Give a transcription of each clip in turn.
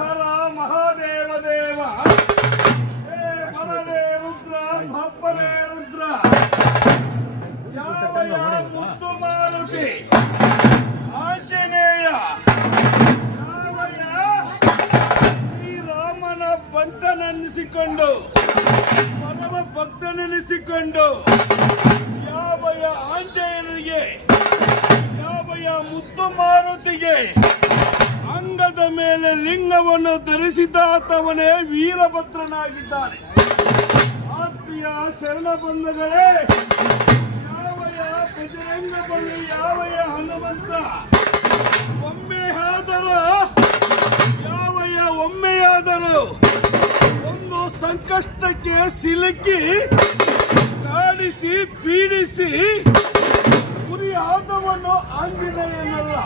ಹರ ಮಹಾದೇವ ದೇವ ಹೇ ಮರನೇ ರುದ್ರ ಭಪ್ಪನೇ ರುದ್ರ ಯಾವಯ ಮುದ್ದು ಮಾರುತಿ ಆಂಜನೇಯ ಯಾವಯ ಶ್ರೀರಾಮನ ಬಂಟನೆನಿಸಿಕೊಂಡು ಪರಮ ಭಕ್ತನೆನಿಸಿಕೊಂಡು ಯಾವಯ ಆಂಜನೇಯನಿಗೆ ಯಾವಯ ಮುದ್ದು ಮಾರುತಿಗೆ ಅಂಗದ ಮೇಲೆ ಲಿಂಗವನ್ನು ಧರಿಸಿದಾತವನೇ ವೀರಭದ್ರನಾಗಿದ್ದಾನೆ. ಆತ್ಮೀಯ ಶರಣ ಬಂಧುಗಳೇ, ಯಾವಯ ಬಜರಂಗ ಬಲಿ, ಯಾವಯ ಹನುಮಂತ ಒಮ್ಮೆಯಾದರೂ ಒಂದು ಸಂಕಷ್ಟಕ್ಕೆ ಸಿಲುಕಿ ಕಾಡಿಸಿ ಪೀಡಿಸಿ ಗುರಿಯಾದವನು ಆಂಜನೇಯನಲ್ಲ.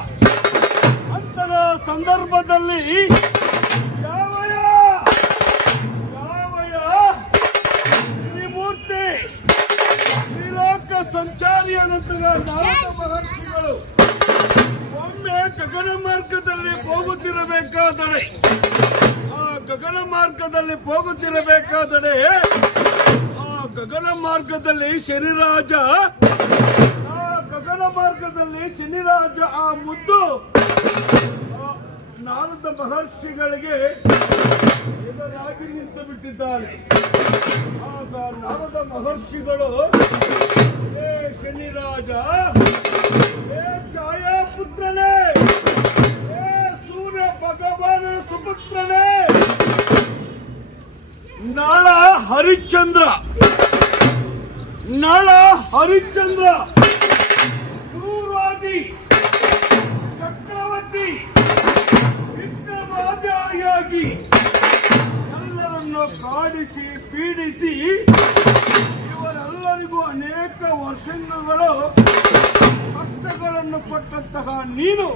ಅಂತಹ ಸಂದರ್ಭದಲ್ಲಿ ಯಾವಯ ತ್ರಿಮೂರ್ತಿ ತ್ರಿಲೋಕ ಸಂಚಾರಿಯಾದಂತಹ ನಾರದ ಮಹರ್ಷಿಗಳು ಒಮ್ಮೆ ಗಗನ ಮಾರ್ಗದಲ್ಲಿ ಹೋಗುತ್ತಿರಬೇಕಾದರೆ ಆ ಗಗನ ಮಾರ್ಗದಲ್ಲಿ ಶನಿರಾಜ ಆ ಮುದ್ದು ನಾರದ ಮಹರ್ಷಿಗಳಿಗೆ ಎದುರಾಗಿ ನಿಂತು ಬಿಟ್ಟಿದ್ದಾನೆ. ಆಗ ನಾರದ ಮಹರ್ಷಿಗಳು, ಹೇ ಶನಿರಾಜ, ಹೇ ಛಾಯಾಪುತ್ರನೇ, ಹೇ ಸೂರ್ಯ ಭಗವಾನ ಸುಪುತ್ರನೇ, ನಾಳ ಹರಿಶ್ಚಂದ್ರ ಕ್ರೂರವಾದಿ ಚಕ್ರವರ್ತಿ ವಿಕ್ರಮಾದಿಯಾಗಿ ಎಲ್ಲರನ್ನು ಕಾಡಿಸಿ ಪೀಡಿಸಿ ಇವರೆಲ್ಲರಿಗೂ ಅನೇಕ ವರ್ಷಗಳು ಕಷ್ಟಗಳನ್ನು ಕೊಟ್ಟಂತಹ ನೀನು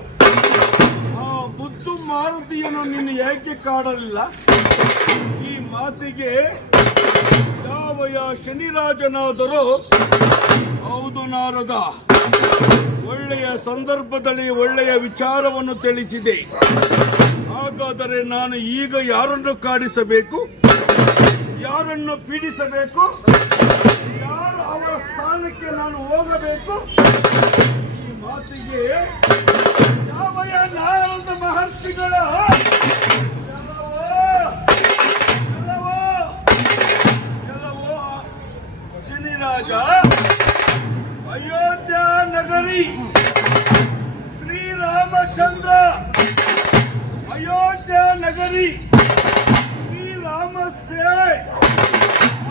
ಆ ಮುದ್ದು ಮಾರುತಿಯನ್ನು ನೀನು ಏಕೆ ಕಾಡಲಿಲ್ಲ? ಈ ಮಾತಿಗೆ ಯಾವಯ ಶನಿರಾಜನಾದರೂ, ಹೌದು ನಾರದ, ಒಳ್ಳೆಯ ಸಂದರ್ಭದಲ್ಲಿ ಒಳ್ಳೆಯ ವಿಚಾರವನ್ನು ತಿಳಿಸಿದೆ. ಹಾಗಾದರೆ ನಾನು ಈಗ ಯಾರನ್ನು ಕಾಡಿಸಬೇಕು, ಯಾರನ್ನು ಪೀಡಿಸಬೇಕು, ಯಾರು ಅವರ ಸ್ಥಾನಕ್ಕೆ ನಾನು ಹೋಗಬೇಕು? ಈ ಮಾತಿಗೆ ಯಾವಯ ನಾರದ ಮಹರ್ಷಿಗಳ ಶನಿರಾಜ, ಅಯೋಧ್ಯ ನಗರಿ ಶ್ರೀರಾಮಚಂದ್ರ, ಅಯೋಧ್ಯ ನಗರಿ ಶ್ರೀರಾಮ ಸೇವೆ,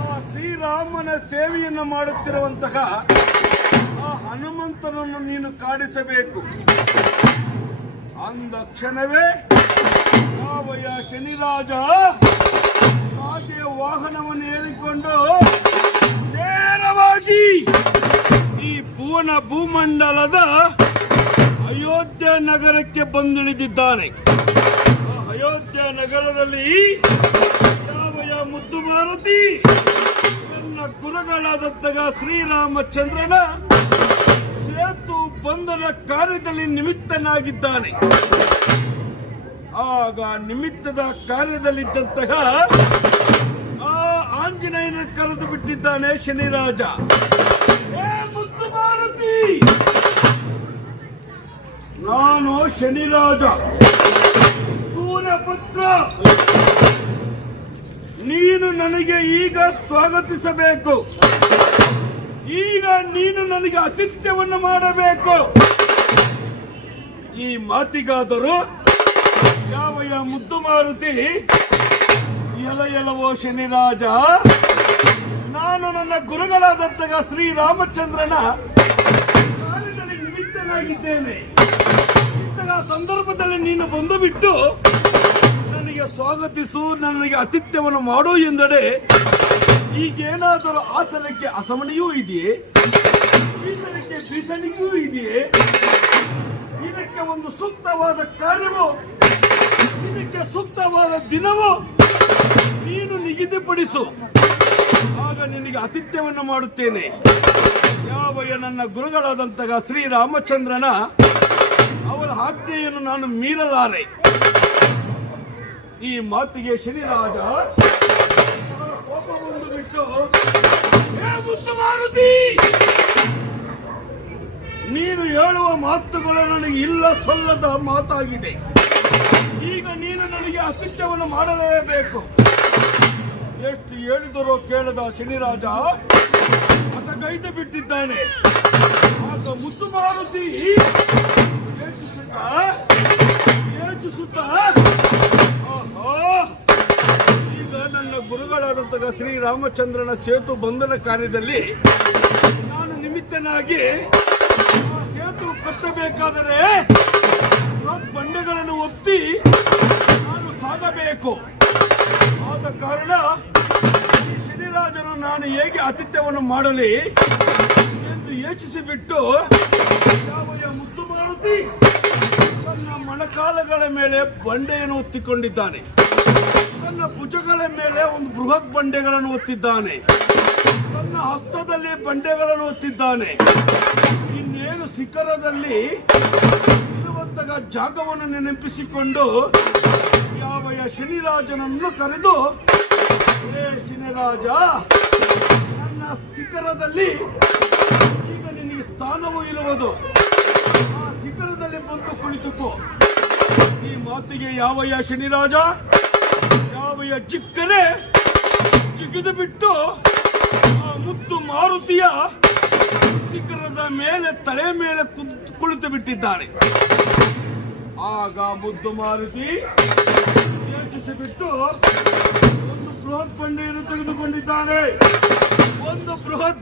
ಆ ಶ್ರೀರಾಮನ ಸೇವೆಯನ್ನು ಮಾಡುತ್ತಿರುವಂತಹ ಆ ಹನುಮಂತನನ್ನು ನೀನು ಕಾಡಿಸಬೇಕು. ಅಂದ ಕ್ಷಣವೇ ಯಾವಯ ಶನಿರಾಜ ಹಾಗೆ ವಾಹನವನ್ನು ಏರಿಕೊಂಡು ನೇರವಾಗಿ ಈ ಭುವನ ಭೂಮಂಡಲದ ಅಯೋಧ್ಯ ನಗರಕ್ಕೆ ಬಂದಿಳಿದಿದ್ದಾನೆ. ಅಯೋಧ್ಯ ನಗರದಲ್ಲಿ ಯಾವಯ ಮುದ್ದು ಮಾರುತಿ ತನ್ನ ಗುರುಗಳಾದಂತಹ ಶ್ರೀರಾಮಚಂದ್ರನ ಸೇತು ಬಂಧನ ಕಾರ್ಯದಲ್ಲಿ ನಿಮಿತ್ತನಾಗಿದ್ದಾನೆ. ಆಗ ನಿಮಿತ್ತದ ಕಾರ್ಯದಲ್ಲಿದ್ದಂತಹ ಆ ಆಂಜನೇಯನ ಕರೆದು ಬಿಟ್ಟಿದ್ದಾನೆ ಶನಿರಾಜ. ಹೇ ಮುದ್ದು ಮಾರುತಿ, ನಾನು ಶನಿರಾಜ ಸೂರ್ಯಪುತ್ರ, ನೀನು ನನಗೆ ಈಗ ಸ್ವಾಗತಿಸಬೇಕು. ಈಗ ನೀನು ನನಗೆ ಆತಿಥ್ಯವನ್ನು ಮಾಡಬೇಕು. ಈ ಮಾತಿಗಾದರೂ ಯಾವಯ ಮುದ್ದು ಮಾರುತಿ, ಎಲವೋ ಶನಿರಾಜ, ನಾನು ನನ್ನ ಗುರುಗಳಾದಂತಹ ಶ್ರೀರಾಮಚಂದ್ರನ ಕಾರ್ಯದಲ್ಲಿ ನಿಮಿತ್ತನಾಗಿದ್ದೇನೆ. ಇಂತಹ ಸಂದರ್ಭದಲ್ಲಿ ನೀನು ಬಂದು ಬಿಟ್ಟು ನನಗೆ ಸ್ವಾಗತಿಸು, ನನಗೆ ಆತಿಥ್ಯವನ್ನು ಮಾಡು ಎಂದರೆ ಈಗೇನಾದರೂ ಆಸನಕ್ಕೆ ಅಸಮಣಿಯೂ ಇದೆಯೇ? ಬೀಸಲಿಕ್ಕೆ ಬೀಸಣಿಕೆಯೂ ಇದೆಯೇ? ಇದಕ್ಕೆ ಒಂದು ಸೂಕ್ತವಾದ ಕಾರ್ಯವೋ, ಇದಕ್ಕೆ ಸೂಕ್ತವಾದ ದಿನವೋ ನೀನು ನಿಗದಿಪಡಿಸು. ಆಗ ನಿನಗೆ ಆತಿಥ್ಯವನ್ನು ಮಾಡುತ್ತೇನೆ. ಯಾವಯ್ಯ ನನ್ನ ಗುರುಗಳಾದಂತಹ ಶ್ರೀರಾಮಚಂದ್ರನ ಅವರ ಆಜ್ಞೆಯನ್ನು ನಾನು ಮೀರಲಾರೆ. ಈ ಮಾತಿಗೆ ಶನಿರಾಜ ಕೋಪ ಬಂದು ಬಿಟ್ಟು, ಹೇ ಮುತ್ತುಮಾರುತಿ, ನೀನು ಹೇಳುವ ಮಾತುಗಳು ನನಗೆ ಇಲ್ಲ ಸಲ್ಲದ ಮಾತಾಗಿದೆ. ಈಗ ನೀನು ನನಗೆ ಅಸತ್ಯವನ್ನು ಮಾಡಲೇಬೇಕು. ಎಷ್ಟು ಹೇಳಿದರೂ ಕೇಳದ ಶನಿರಾಜ ಹಠಗೈದು ಬಿಟ್ಟಿದ್ದಾನೆ. ಆಗ ಮುತ್ತುಮಾರುತಿ ಯೋಚಿಸುತ್ತಾ ಈಗ ನನ್ನ ಗುರುಗಳಾದಂತಹ ಶ್ರೀರಾಮಚಂದ್ರನ ಸೇತು ಬಂಧನ ಕಾರ್ಯದಲ್ಲಿ ನಾನು ನಿಮಿತ್ತನಾಗಿ ಆ ಸೇತು ಕಟ್ಟಬೇಕಾದರೆ ಬಂಡೆಗಳನ್ನು ಒತ್ತಿ ನಾನು ಸಾಗಬೇಕು. ಆದ ಕಾರಣ ಈ ಶನಿರಾಜನು ನಾನು ಹೇಗೆ ಆತಿಥ್ಯವನ್ನು ಮಾಡಲಿ ಎಂದು ಯೋಚಿಸಿಬಿಟ್ಟು ಯಾವ ಮುತ್ತುಮಾರುತಿ ತನ್ನ ಮೊಣಕಾಲುಗಳ ಮೇಲೆ ಬಂಡೆಯನ್ನು ಒತ್ತಿಕೊಂಡಿದ್ದಾನೆ. ತನ್ನ ಭುಜಗಳ ಮೇಲೆ ಒಂದು ಬೃಹತ್ ಬಂಡೆಗಳನ್ನು ಒತ್ತಿದ್ದಾನೆ. ತನ್ನ ಹಸ್ತದಲ್ಲಿ ಬಂಡೆಗಳನ್ನು ಒತ್ತಿದ್ದಾನೆ. ಇನ್ನೇನು ಶಿಖರದಲ್ಲಿ ಇರುವಂತಹ ಜಾಗವನ್ನು ನೆನಪಿಸಿಕೊಂಡು ಯಾವ ಶನಿರಾಜನನ್ನು ಕರೆದು, ಹೇ ಶನಿರಾಜ, ನನ್ನ ಶಿಖರದಲ್ಲಿ ಈಗ ನಿನಗೆ ಸ್ಥಾನವೂ ಇರುವುದು. ಆ ಶಿಖರದಲ್ಲಿ ಬಂದು ಕುಳಿತುಕೋ. ಈ ಮಾತಿಗೆ ಯಾವಯ್ಯ ಶನಿರಾಜ ಯಾವಯ್ಯ ಚಿಕ್ಕನೆ ಚಿಗಿದು ಬಿಟ್ಟು ಆ ಮುತ್ತು ಮಾರುತಿಯ ಶಿಖರದ ಮೇಲೆ ತಲೆ ಮೇಲೆ ಕುಳಿತು ಬಿಟ್ಟಿದ್ದಾನೆ. ಆಗ ಮುದ್ದು ಮಾರುತಿ ಯೋಚಿಸಿಬಿಟ್ಟು ಒಂದು ಬೃಹತ್ ಬಂಡೆಯನ್ನು ತೆಗೆದುಕೊಂಡಿದ್ದಾನೆ. ಬೃಹತ್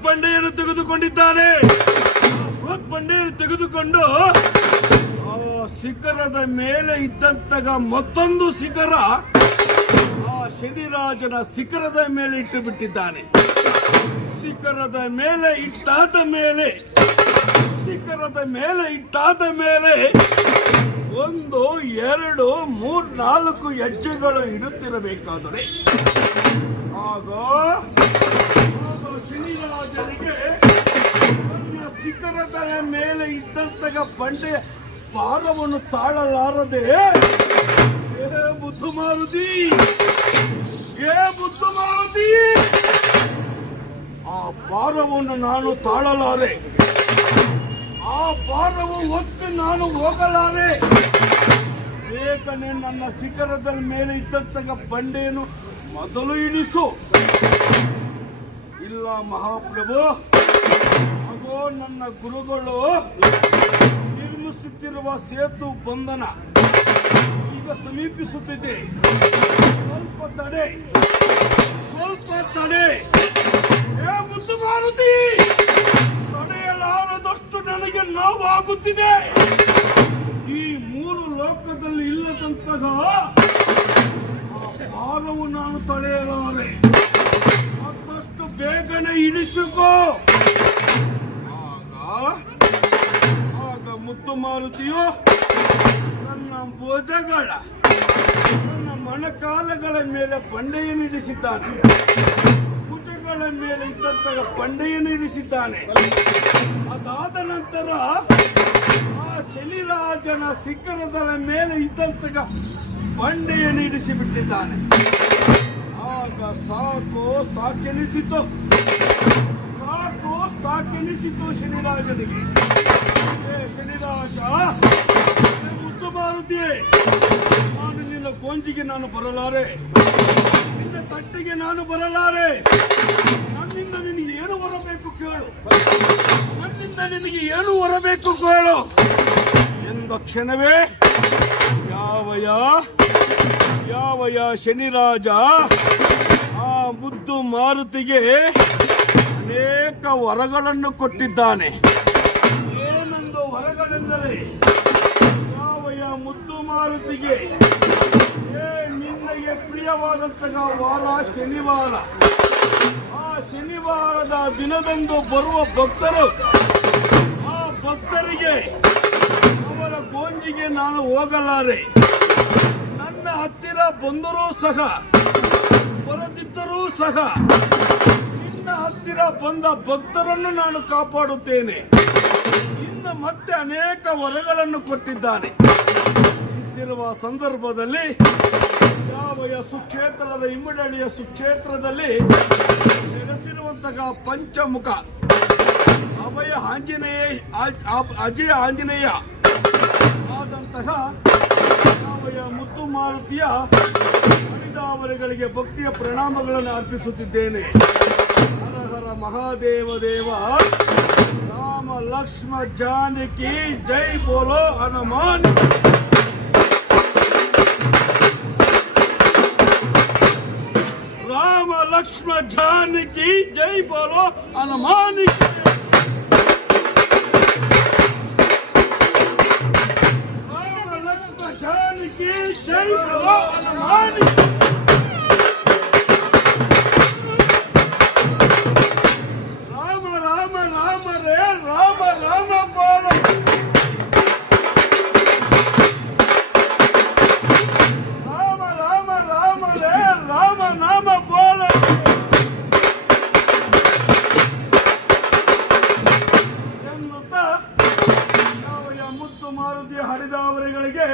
ಬಂಡೆಯನ್ನು ತೆಗೆದುಕೊಂಡು ಆ ಶಿಖರದ ಮೇಲೆ ಇದ್ದಂತಹ ಮತ್ತೊಂದು ಶಿಖರ ಆ ಶನಿರಾಜನ ಶಿಖರದ ಮೇಲೆ ಇಟ್ಟು ಬಿಟ್ಟಿದ್ದಾನೆ. ಶಿಖರದ ಮೇಲೆ ಇಟ್ಟಾದ ಮೇಲೆ 1, 2, 3, 4 ಹೆಜ್ಜೆಗಳು ಇಡುತ್ತಿರಬೇಕಾದರೆ ಆಗ ಶನಿರಾಜನಿಗೆ ತನ್ನ ಶಿಖರದ ಮೇಲೆ ಇದ್ದಂತಹ ಬಂಡೆಯ ಭಾರವನ್ನು ತಾಳಲಾರದೆ, ಹೇ ಮುತ್ತುಮಾರುತಿ, ಆ ಭಾರವನ್ನು ನಾನು ತಾಳಲಾರೆ. ಆ ಭಾರವು ಹೊತ್ತು ನಾನು ಹೋಗಲಾರೆ. ಬೇಗನೆ ನನ್ನ ಶಿಖರದ ಮೇಲೆ ಇದ್ದಂತಹ ಬಂಡೆಯನ್ನು ಮೊದಲು ಇಳಿಸು. ಇಲ್ಲ ಮಹಾಪ್ರಭು, ಆಗೋ ನನ್ನ ಗುರುಗಳು ನಿರ್ಮಿಸುತ್ತಿರುವ ಸೇತು ಬಂಧನ ಈಗ ಸಮೀಪಿಸುತ್ತಿದೆ. ಸ್ವಲ್ಪ ತಡೆ. ಹೇ ಮುತ್ತುಮಾರುತಿ, ತಡೆಯಲಾರದಷ್ಟು ನನಗೆ ನೋವಾಗುತ್ತಿದೆ. ಈ 3 ಲೋಕದಲ್ಲಿ ಇಲ್ಲದಂತಹ ಭಾರವು ನಾನು ತಡೆಯಲಾರೆ. ಮತ್ತಷ್ಟು ಬೇಗನೆ ಇಳಿಸಿಕೋ. ಆಗ ಮುತ್ತುಮಾರುತಿಯು ತನ್ನ ಭುಜಗಳ ತನ್ನ ಮೊಣಕಾಲುಗಳ ಮೇಲೆ ಬಂಡೆಯನ್ನು ಇಳಿಸಿದ್ದಾನೆ. ಭುಜಗಳ ಮೇಲೆ ಇದ್ದಂತಹ ಬಂಡೆಯನ್ನು ಇಳಿಸಿದ್ದಾನೆ. ಅದಾದ ನಂತರ ಆ ಶನಿರಾಜನ ಶಿಖರದ ಮೇಲೆ ಇದ್ದಂತಹ ಬಂಡೆಯನ್ನು ಇಳಿಸಿಬಿಟ್ಟಿದ್ದಾನೆ. ಆಗ ಸಾಕೆನಿಸಿತು ಶನಿರಾಜನಿಗೆ. ಶನಿರಾಜ, ಮುತ್ತುಮಾರುತಿಯೇ, ನಾನು ನಿನ್ನ ಗೋಂಜಿಗೆ ನಾನು ಬರಲಾರೆ, ನಿನ್ನ ತಟ್ಟಿಗೆ ನಾನು ಬರಲಾರೆ. ನನ್ನಿಂದ ನಿನಗೆ ಏನು ಹೊರಬೇಕು ಕೇಳು ಎಂದ ಕ್ಷಣವೇ ಯಾವಯ ಶನಿರಾಜ ಆ ಮುದ್ದು ಮಾರುತಿಗೆ ಅನೇಕ ವರಗಳನ್ನು ಕೊಟ್ಟಿದ್ದಾನೆ. ಏನೆಂದು ವರಗಳೆಂದರೆ, ಯಾವಯ ಮುದ್ದು ಮಾರುತಿಗೆ ನಿನ್ನಗೆ ಪ್ರಿಯವಾದಂತಹ ವಾರ ಶನಿವಾರ. ಆ ಶನಿವಾರದ ದಿನದಂದು ಬರುವ ಭಕ್ತರು, ಆ ಭಕ್ತರಿಗೆ ಅವರ ಗೋಂಜಿಗೆ ನಾನು ಹೋಗಲಾರೆ. ನನ್ನ ಹತ್ತಿರ ಬಂದರೂ ಸಹ ಬರದಿದ್ದರೂ ಸಹ ನಿನ್ನ ಹತ್ತಿರ ಬಂದ ಭಕ್ತರನ್ನು ನಾನು ಕಾಪಾಡುತ್ತೇನೆ. ಇನ್ನು ಮತ್ತೆ ಅನೇಕ ವರಗಳನ್ನು ಕೊಟ್ಟಿದ್ದಾನೆ. ಇರುವ ಸಂದರ್ಭದಲ್ಲಿ ಯಾವ ಸುಕ್ಷೇತ್ರದ ಇಮ್ಮಡಳಿಯ ಸುಕ್ಷೇತ್ರದಲ್ಲಿ ನೆಲೆಸಿರುವಂತಹ ಪಂಚಮುಖ ಅಭಯ ಆಂಜನೇಯ ಅಜಯ ಆಂಜನೇಯ ಆದಂತಹ ಯಾವ ಮುತ್ತು ಮಾರುತಿಯ ಹರಿದಾವರಿಗಳಿಗೆ ಭಕ್ತಿಯ ಪ್ರಣಾಮಗಳನ್ನು ಅರ್ಪಿಸುತ್ತಿದ್ದೇನೆ. ಹರ ಹರ ಮಹಾದೇವ ದೇವ. ರಾಮ ಲಕ್ಷ್ಮಣ ಜಾನಕಿ ಜೈ ಬೋಲೋ ಹನುಮಾನ್. राम लक्ष्मण जानकी जय बोलो हनुमान की. राम लक्ष्मण जानकी जय बोलो हनुमान की. राम राम राम रे राम राम बोलो. राम राम राम रे राम नाम बोलो. ಎನ್ನುತ್ತಾ ಯಾವ ಮುತ್ತು ಮಾರುತಿಯ ಹರಿದಾವರಿಗಳಿಗೆ